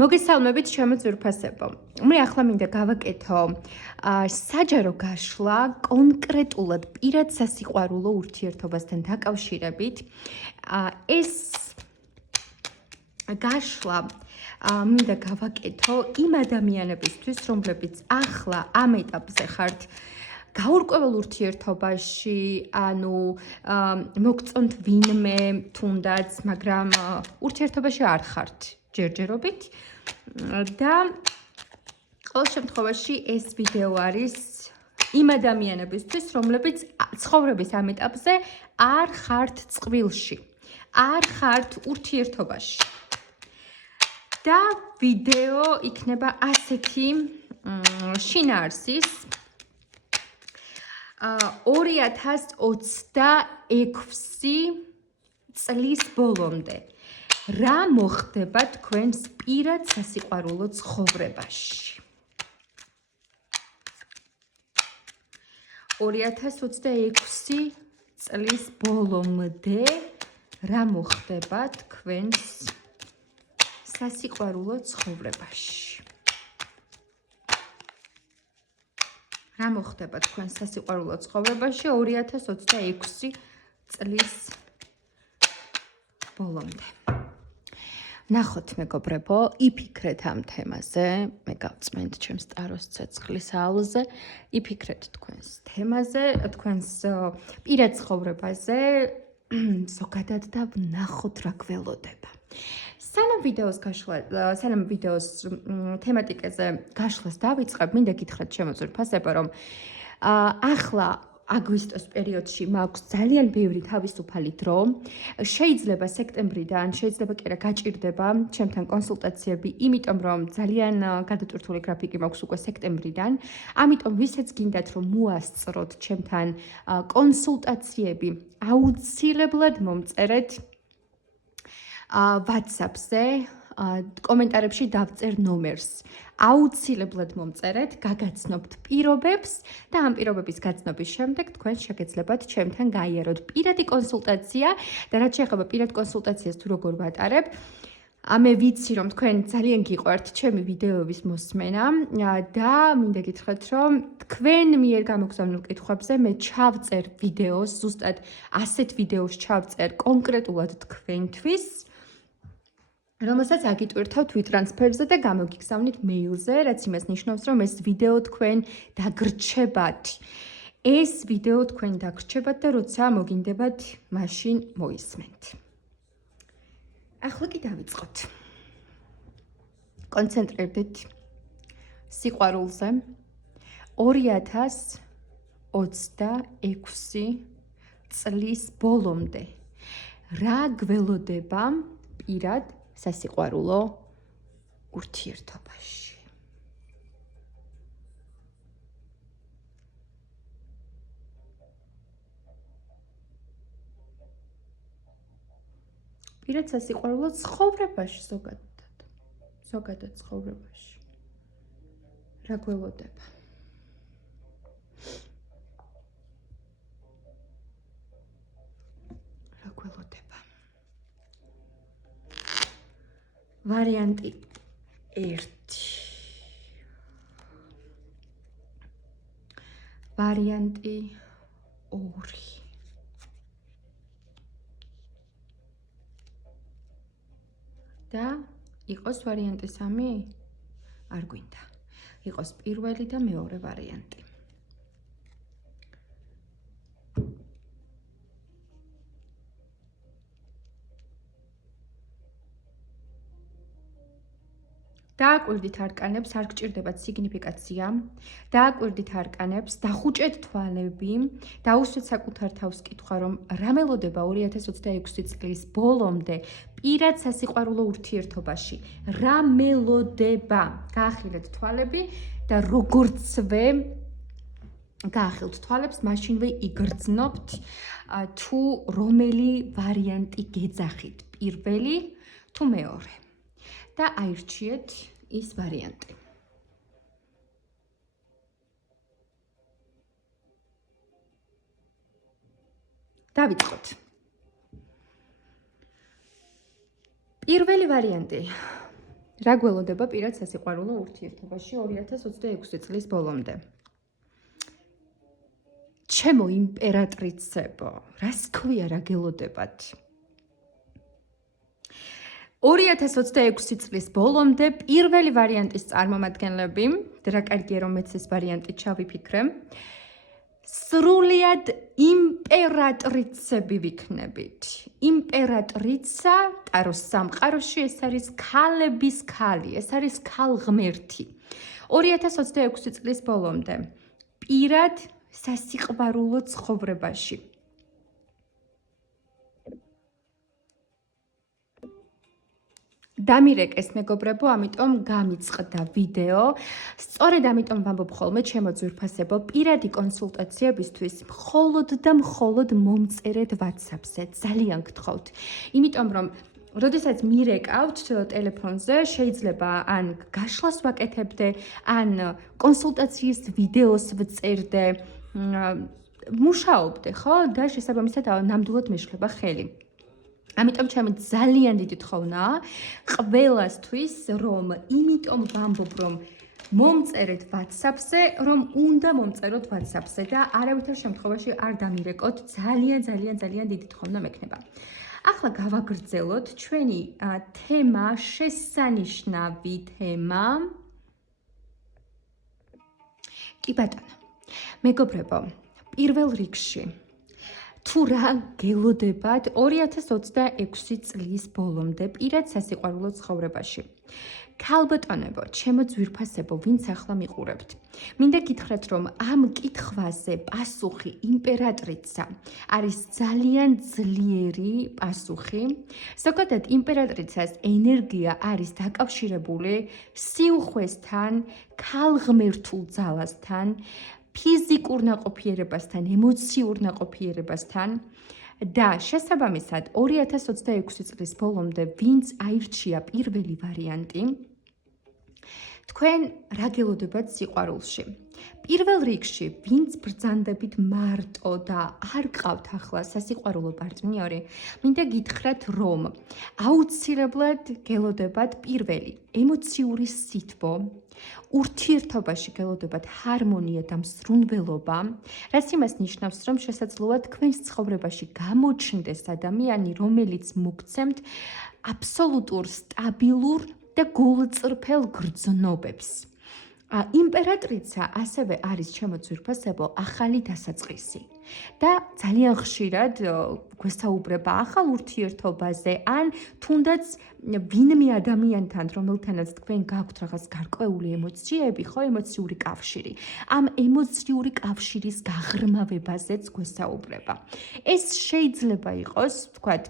მოგესალმებით ჩემო ძვირფასებო. მე ახლა მინდა გავაკეთო საჯარო გაშლა კონკრეტულად პირად სასიყვარულო ურთიერთობასთან დაკავშირებით. ეს გაშლა მინდა გავაკეთო იმ ადამიანებისთვის, რომლებიც ახლა ამ ეტაპზე ხართ გაურკვეველ ურთიერთობაში, ანუ მოგწონთ ვინმე თუნდაც, მაგრამ ურთიერთობაში არ ხართ ჯერჯერობით და ყოველ შემთხვევაში ეს ვიდეო არის იმ ადამიანებისთვის, რომლებიც ცხოვრების ამ ეტაპზე არ ხართ წყვილში, არ ხართ ურთიერთობაში. და ვიდეო იქნება ასეთი შინაარსის 2026 წლის ბოლომდე. რა მოხდება თქვენს პირად სასიყვარულო ცხოვრებაში? 2026 წლის ბოლომდე რა მოხდება თქვენს სასიყვარულო ცხოვრებაში? რა მოხდება თქვენს სასიყვარულო ცხოვრებაში 2026 წლის ბოლომდე? ნახოთ მეგობრებო, იფიქრეთ ამ თემაზე, მე გავწმენთ ჩემს ტაროს ცეცხლის აუზზე, იფიქრეთ თქვენს თემაზე, თქვენს პირად ცხოვრებაზე, ზოგადად და ვნახოთ რა გველოდება. სანამ ვიდეოს თემატიკაზე გაშლას დავიწყებ, მინდა გითხრათ ჩემო ძვირფასებო, რომ ახლა აგვისტოს პერიოდში მაქვს ძალიან ბევრი თავისუფალი დრო. შეიძლება სექტემბრიდან, შეიძლება კი არა გაჭირდება ჩემთან კონსულტაციები, იმიტომ რომ ძალიან გადატვირთული გრაფიკი მაქვს უკვე სექტემბრიდან. ამიტომ ვისაც გინდათ რომ მოასწროთ ჩემთან კონსულტაციები, აუცილებლად მომწერეთ WhatsApp-ზე, კომენტარებში დავწერ ნომერს. აუცილებლად მომწერეთ, გაგაცნობთ პირობებს და ამ პირობების გაცნობის შემდეგ თქვენ შეგეძლებათ ჩემთან გაიაროთ პირადი კონსულტაცია და რაც შეეხება პირად კონსულტაციას თუ როგორ ვატარებ, მე ვიცი რომ თქვენ ძალიან გიყვართ ჩემი ვიდეოების მოსმენა და მინდა გითხრათ რომ თქვენ მიერ გამოგზავნილ კითხვებზე მე ჩავწერ ვიდეოს, ზუსტად ასეთ ვიდეოს ჩავწერ კონკრეტულად თქვენთვის, რომელსაც აგიტვირთავთ WeTransfer-ზე და გამოგიგზავნით მეილზე, რაც იმას ნიშნავს, რომ ეს ვიდეო თქვენ დაგრჩებათ. ეს ვიდეო თქვენ დაგრჩებათ და როცა მოგინდებათ, მაშინ მოისმენთ. ახლა კი დავიწყოთ. კონცენტრირდით სიყვარულზე 2026 წლის ბოლომდე. რა გველოდება პირად სასიყვარულო ურთიერთობაში? პირად სასიყვარულო ცხოვრებაში ზოგადად ცხოვრებაში. რა გველოდება? რა გველოდება? ვარიანტი 1. ვარიანტი 2. და იყოს ვარიანტი 3? არ გვინდა. იყოს პირველი და მეორე ვარიანტი. დააკვირდით არკანებს, არ გჭირდებათ სიგნიფიკაცია, დააკვირდით არკანებს, დახუჭეთ თვალები, დაუსვეთ საკუთარ თავს კითხვა, რომ რა მელოდება 2026 წლის ბოლომდე პირად სასიყვარულო ურთიერთობაში, რა მელოდება? გაახილეთ თვალები და როგორცვე გაახილთ თვალებს, მაშინვე იგრძნობთ თუ რომელი ვარიანტი გეძახით, პირველი თუ მეორე. და აირჩიეთ ის ვარიანტი. დავიწყოთ. პირველი ვარიანტი. რა გველოდება პირად სასიყვარულო ურთიერთობაში 2026 წლის ბოლომდე? ჩემო იმპერატრიცებო, რას ქვია რა გელოდებათ? 2026 წლის ბოლომდე პირველი ვარიანტის წარმომადგენლები, რა კარგია რომ მეც ეს ვარიანტი ჩავიფიქრე, სრულიად იმპერატრიცები ვიქნებით. იმპერატრიცა ტაროს სამყაროში ეს არის ქალების ქალი, ეს არის ქალღმერთი. 2026 წლის ბოლომდე პირად სასიყვარულო ცხოვრებაში. დამირეკეს მეგობრებო, ამიტომ გამიწყდა ვიდეო. სწორედ ამიტომ ვამბობ ხოლმე ჩემო ძვირფასებო, პირადი კონსულტაციებისთვის მხოლოდ და მხოლოდ მომწერეთ WhatsApp-ზე. ძალიან გთხოვთ. იმიტომ რომ როდესაც მირეკავთ ტელეფონზე, შეიძლება ან გაშლას ვაკეთებდე, ან კონსულტაციის ვიდეოს ვწერდე, მუშაობდე, ხო? და შესაბამისად ნამდვილად მეშლება ხელი. ამიტომ ჩემი ძალიან დიდი თხოვნა ყველასთვის, რომ იმიტომ ვამბობ, რომ მომწერეთ WhatsApp-ზე, რომ უნდა მომწეროთ WhatsApp-ზე და არავითარ შემთხვევაში არ დამირეკოთ, ძალიან დიდი თხოვნა მექნება. ახლა გავაგრძელოთ ჩვენი თემა, შესანიშნავი თემა. კი ბატონო, მეგობრებო, პირველ რიგში თუ რა გელოდებათ 2026 წლის ბოლომდე პირად სასიყვარულო ცხოვრებაში. ქალბატონებო, ჩემო ძვირფასებო, ვინც ახლა მიყურებთ. მინდა გითხრათ, რომ ამ კითხვაზე პასუხი იმპერატრიცა არის ძალიან ძლიერი პასუხი. ზოგადად იმპერატრიცას ენერგია არის დაკავშირებული სიუხვესთან, ქალღმერთულ ძალასთან, ფიზიკურ ნაყოფიერებასთან, ემოციურ ნაყოფიერებასთან და შესაბამისად 2026 წლის ბოლომდე ვინც აირჩია პირველი ვარიანტი, თქვენ რა გელოდებათ სიყვარულში? პირველ რიგში, ვინც ბრძანდებით მარტო და არ გყავთ ახლა სასიყვარულო პარტნიორი, მინდა გითხრათ, რომ აუცილებლად გელოდებათ პირველი ემოციური სითბო, ურთიერთობაში გელოდებათ ჰარმონია და მსრუნველობა, რაც იმას ნიშნავს, რომ შესაძლოა თქვენს ცხოვრებაში გამოჩნდეს ადამიანი, რომელიც მოგცემთ აბსოლუტურ სტაბილურ და გულწრფელ გრძნობებს. იმპერატრიცა ასევე არის ჩემო ძვირფასებო ახალი დასაწყისი და ძალიან ხშირად გვესაუბრება ახალ ურთიერთობაზე ან თუნდაც ვინმე ადამიანთან, რომელთანაც თქვენ გაქვთ რაღაც გარკვეული ემოციები, ხო, ემოციური კავშირი. ამ ემოციური კავშირის გაღრმავებაზეც გვესაუბრება. ეს შეიძლება იყოს, ვთქვათ,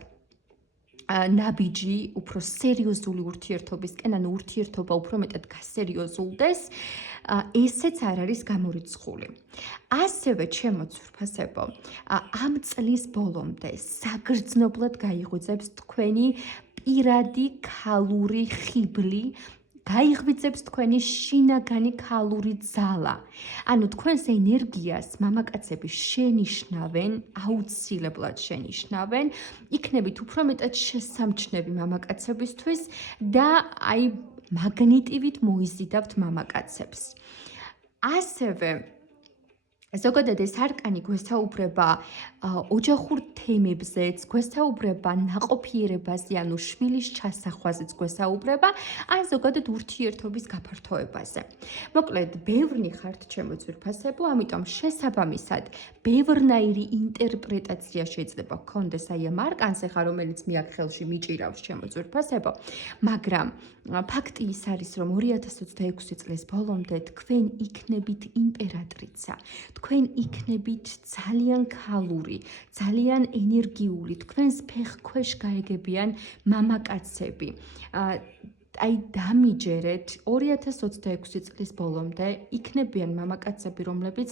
ნაბიჯი უფრო სერიოზული ურთიერთობისკენ, ანუ ურთიერთობა უფრო მეტად გასერიოზულდეს, ესეც არ არის გამორიცხული. ასევე ჩემო ძვირფასებო, ამ წლის ბოლომდე საგრძნობლად გაიღვიძებს თქვენი პირადი ქალური ხიბლი, გაიღვიძებს თქვენი შინაგანი ქალური ძალა. ანუ თქვენს ენერგიას მამაკაცები შენიშნავენ, აუცილებლად შენიშნავენ, იქნებით უფრო მეტად შესამჩნევი მამაკაცებისთვის და აი მაგნიტივით მოიზიდავთ მამაკაცებს. ასევე ზოგადად ეს არკანი გვესაუბრება ოჯახურ თემებზეც, გვესაუბრება ნაყოფიერებაზე, ანუ შვილის ჩასახვაზეც გვესაუბრება, ან ზოგადად ურთიერთობის გაფართოებაზე. მოკლედ, ბევრნი ხართ ჩემო ძვირფასებო, ამიტომ შესაბამისად, ბევრნაირი ინტერპრეტაცია შეიძლება გქონდეს აი ამ არკანზე, რომელიც მე აქ ხელში მიჭირავს ჩემო ძვირფასებო, მაგრამ ფაქტი ის არის, რომ 2026 წლის ბოლომდე თქვენ იქნებით იმპერატრიცა. თქვენ იქნებით ძალიან ქალური, ძალიან ენერგიული, თქვენს ფეხქვეშ გაეგებიან მამაკაცები. აი დამიჯერეთ 2026 წლის ბოლომდე იქნებიან მამაკაცები, რომლებიც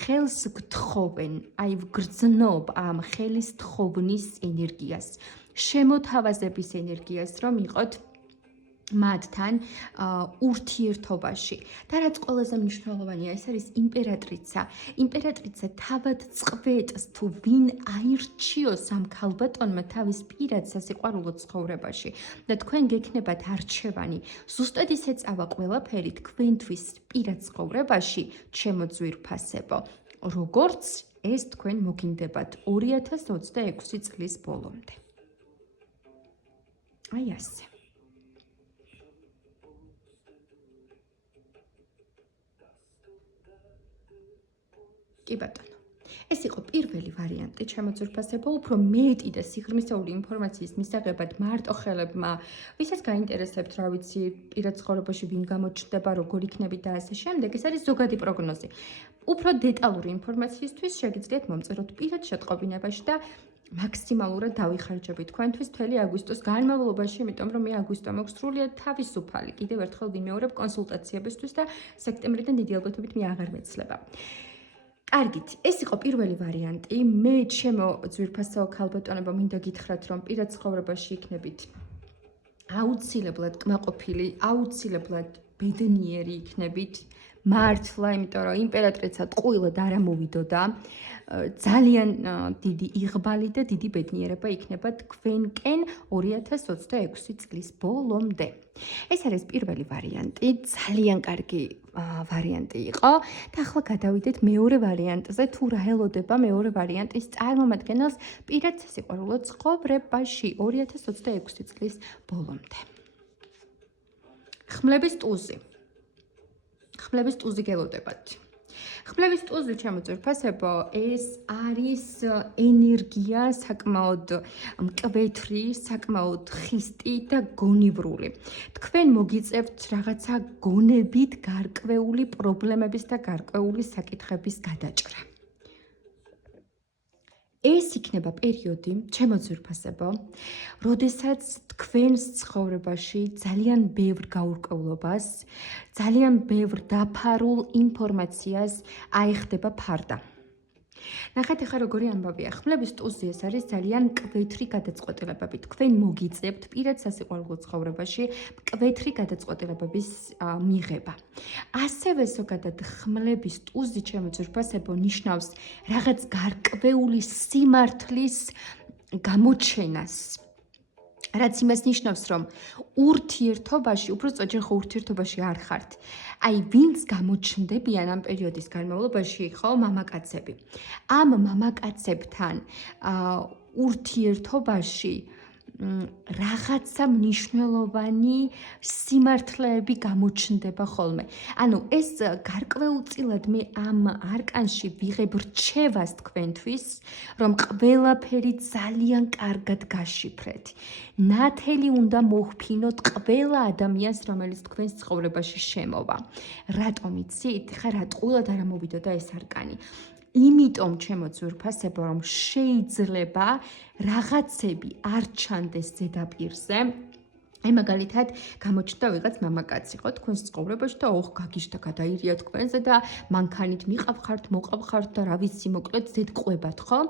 ხელს გთხოვენ, აი ვგრძნობ ამ ხელის თხოვნის ენერგიას, შემოთავაზების ენერგიას, რომ იყოთ მათთან ურთიერთობაში. და რაც ყველაზე მნიშვნელოვანია, ეს არის იმპერატრიცა. იმპერატრიცა თავად წყვეტს თუ ვინ აირჩიოს ამ ქალბატონმა თავის პირად სასიყვარულო ცხოვრებაში. და თქვენ გექნებათ არჩევანი. ზუსტად ისე წავა ყველაფერი თქვენთვის პირად ცხოვრებაში, ჩემო ძვირფასებო. როგორც ეს თქვენ მოგინდებათ 2026 წლის ბოლომდე. აი ასე. კი ბატონო. ეს იყო პირველი ვარიანტი, ჩემო ძვირფასებო, უფრო მეტი და სიღრმისეული ინფორმაციის მისაღებად მარტო ხელებმა, ვისაც გაინტერესებთ, რა ვიცი, პირად ცხოვრებაში ვინ გამოჩნდება, როგორ იქნებით და ასე შემდეგ, ეს არის ზოგადი პროგნოზი. უფრო დეტალური ინფორმაციისთვის შეგიძლიათ მომწეროთ პირად შეტყობინებაში და მაქსიმალურად დავიხარჯებით თქვენთვის მთელი აგვისტოს განმავლობაში, იმიტომ რომ მე აგვისტო მაქვს სრულიად თავისუფალი. კიდევ ერთხელ ვიმეორებ კონსულტაციებისთვის და სექტემბრიდან დიდი ალბათობით მე აღარ მეცლება. კარგით, ეს იყო პირველი ვარიანტი. მე ჩემო ძვირფასო ქალბატონებო მინდა გითხრათ, რომ პირად ცხოვრებაში იქნებით აუცილებლად კმაყოფილი, აუცილებლად ბედნიერი იქნებით. მართლა, იმიტომ რომ იმპერატრიცა ტყუილად არ ამოვიდოდა. ძალიან დიდი იღბალი და დიდი ბედნიერება იქნება თქვენკენ 2026 წლის ბოლომდე. ეს არის პირველი ვარიანტი, ძალიან კარგი ვარიანტი იყო და ახლა გადავიდეთ მეორე ვარიანტზე, თუ რა ელოდება მეორე ვარიანტის წარმომადგენელს პირად სასიყვარულო ცხოვრებაში 2026 წლის ბოლომდე. ხმლების ტუზი. ხმლების ტუზი გელოდებათ. ხმლების ტუზი, ჩემო ძვირფასებო, ეს არის ენერგია საკმაოდ მკვეთრი, საკმაოდ ხისტი და გონივრული. თქვენ მოგიწევთ რაღაცა გონებით გარკვეული პრობლემების და გარკვეული საკითხების გადაჭრა. ეს იქნება პერიოდი, ჩემო ძვირფასებო, როდესაც თქვენს ცხოვრებაში ძალიან ბევრ გაურკვევლობას, ძალიან ბევრ დაფარულ ინფორმაციას აიხდება ფარდა. ნახეთ ახლა როგორი ამბავია. ხმლების ტუზი ეს არის ძალიან მკვეთრი გადაწყვეტილებები. თქვენ მოგიწევთ პირად სასიყვარულო ცხოვრებაში მკვეთრი გადაწყვეტილებების მიღება. ასევე ზოგადად ხმლების ტუზი, ჩემო ძვირფასებო, ნიშნავს რაღაც გარკვეული სიმართლის გამოჩენას. რაც იმას ნიშნავს, რომ ურთიერთობაში, უბრალოდ ჯერ ხო ურთიერთობაში არ ხართ. აი, ვინც გამოჩნდებიან ამ პერიოდის განმავლობაში, ხო, მამაკაცები. ამ მამაკაცებთან ურთიერთობაში რაღაცა მნიშვნელოვანი სიმართლეები გამოჩნდება ხოლმე. ანუ ეს გარკვეულწილად მე ამ არკანში ვიღებ რჩევას თქვენთვის, რომ ყველაფერი ძალიან კარგად გაშიფრეთ. ნათელი უნდა მოჰფინოთ ყველა ადამიანს, რომელიც თქვენს ცხოვრებაში შემოვა. რატომ იცით? ხა რა ტყუილად არ ამოვიდოდა ეს არკანი. იმიტომ, ჩემო ძვირფასებო, რომ შეიძლება რაღაცები არ ჩანდეს ზედაპირზე. აი მაგალითად, გამოჩნდა ვიღაც მამაკაცი, ხო, თქვენს ცხოვრებაში და ოხ გაგიშდა გადაირია თქვენზე და მანქანით მიყავხართ, მოყავხართ და რა ვიცი, მოკლედ ზედყვებათ, ხო?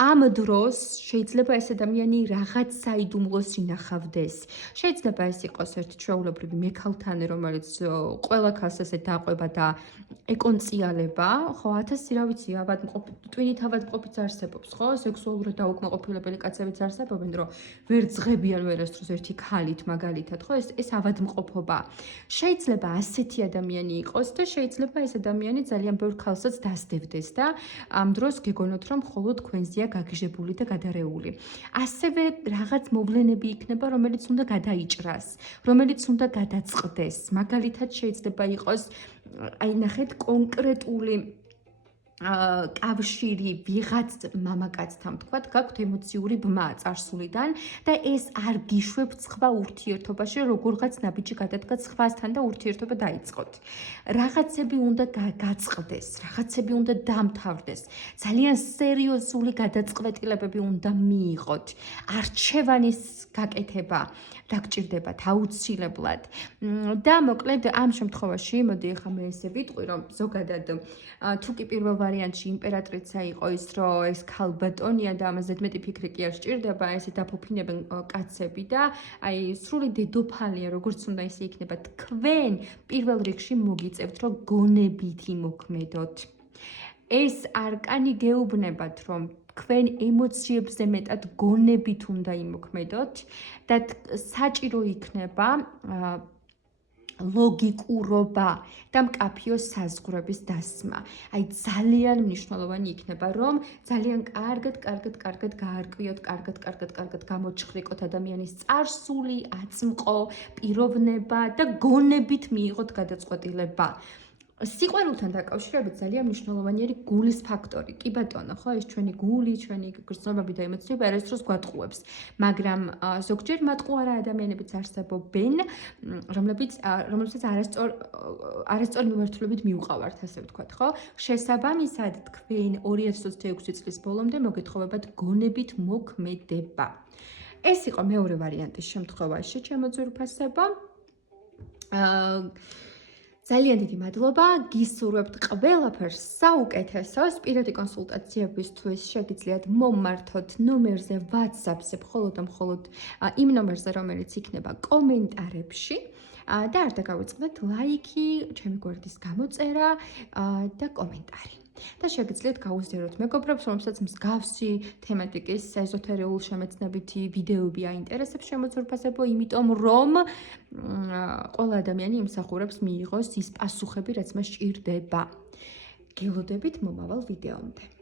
ამ დროს შეიძლება ეს ადამიანი რაღაც საიდუმლოს ინახავდეს. შეიძლება ეს იყოს ერთი ჩვეულებრივი მექალთანი, რომელიც ყველა ქალს ესე დაყვება და ეკონციალება, ხო, 1000 რა ვიცი, ტვინით ავადმყოფიც არსებობს, ხო? სექსუალურად დაუკმაყოფილებელი კაცებიც არსებობენ, რომ ვერ ძღებიან ვერასდროს ერთი ქალით მაგალითად, ხო, ეს ავადმყოფობა. შეიძლება ასეთი ადამიანი იყოს და შეიძლება ეს ადამიანი ძალიან ბევრ ქალსაც დასდევდეს და ამ დროს გეგონოთ, რომ მხოლოდ თქვენზეა გაგიჟებული და გადარეული. ასევე რაღაც მოვლენები იქნება, რომელიც უნდა გადაიჭრას, რომელიც უნდა გადაწყდეს. მაგალითად შეიძლება იყოს, აი ნახეთ, კონკრეტული კავშირი ვიღაც მამაკაცთან, თქვათ, გაქვთ ემოციური ბმა წარსულიდან და ეს არ გიშვებთ სხვა ურთიერთობაში, როგორღაც ნაბიჯი გადადგათ სხვასთან და ურთიერთობა დაიწყოთ. რაღაცები უნდა გაწყდეს, რაღაცები უნდა დამთავრდეს. ძალიან სერიოზული გადაწყვეტილებები უნდა მიიღოთ. არჩევანის გაკეთება, რა გჭირდებათ აუცილებლად. და მოკლედ ამ შემთხვევაში მოდი ახლა მე ესე ვიტყვი, რომ ზოგადად თუ კი პირველ ვარიანტში იმპერატრიცა იყო ის, რომ ეს ქალბატონია და ამაზე მეტი ფიქრი კი არ სჭირდება, ესე დაფუფინებენ კაცები და აი სრული დედოფალია, როგორც უნდა ისე იქნება. თქვენ პირველ რიგში მოგიწევთ, რომ გონებით იმოქმედოთ. ეს არკანი გეუბნებათ, რომ თქვენ ემოციებზე მეტად გონებით უნდა იმოქმედოთ და საჭირო იქნება ლოგიკურობა და მკაფიო საზღვრების დასმა. აი ძალიან მნიშვნელოვანი იქნება, რომ ძალიან კარგად გაარკვიოთ, კარგად გამოჩხრიკოთ ადამიანის წარსული, აწმყო, პიროვნება და გონებით მიიღოთ გადაწყვეტილება. სიყვარულთან დაკავშირებით ძალიან მნიშვნელოვანი არის გულის ფაქტორი. კი ბატონო, ხო, ეს ჩვენი გული, ჩვენი გრძნობები და ემოციები არასდროს გვატყუებს, მაგრამ ზოგჯერ მატყუარა ადამიანებიც არსებობენ, რომლებსაც არასწორი მიმართულებით მიუყავართ, ასე ვთქვათ, ხო? შესაბამისად, თქვენ 2026 წლის ბოლომდე მოგეთხოვებათ გონებით მოქმედება. ეს იყო მეორე ვარიანტის შემთხვევაში, ჩემო ძვირფასებო. ძალიან დიდი მადლობა, გისურვებთ ყველაფერს საუკეთესოს. პირადი კონსულტაციებისთვის შეგიძლიათ მომმართოთ ნომერზე WhatsApp-ზე, მხოლოდ და მხოლოდ იმ ნომერზე, რომელიც იქნება კომენტარებში. და არ დაგავიწყდეთ ლაიქი, ჩემი გვერდის გამოწერა და კომენტარი. და შეგიძლიათ გაუზიაროთ მეგობრებს, რომლებსაც მსგავსი თემატიკის ეზოთერიული შემეცნებითი ვიდეოები აინტერესებს შემოძვირფასებო, იმიტომ რომ ყველა ადამიანი იმსახურებს მიიღოს ის პასუხები, რაც მას სჭირდება. გელოდებით მომავალ ვიდეომდე.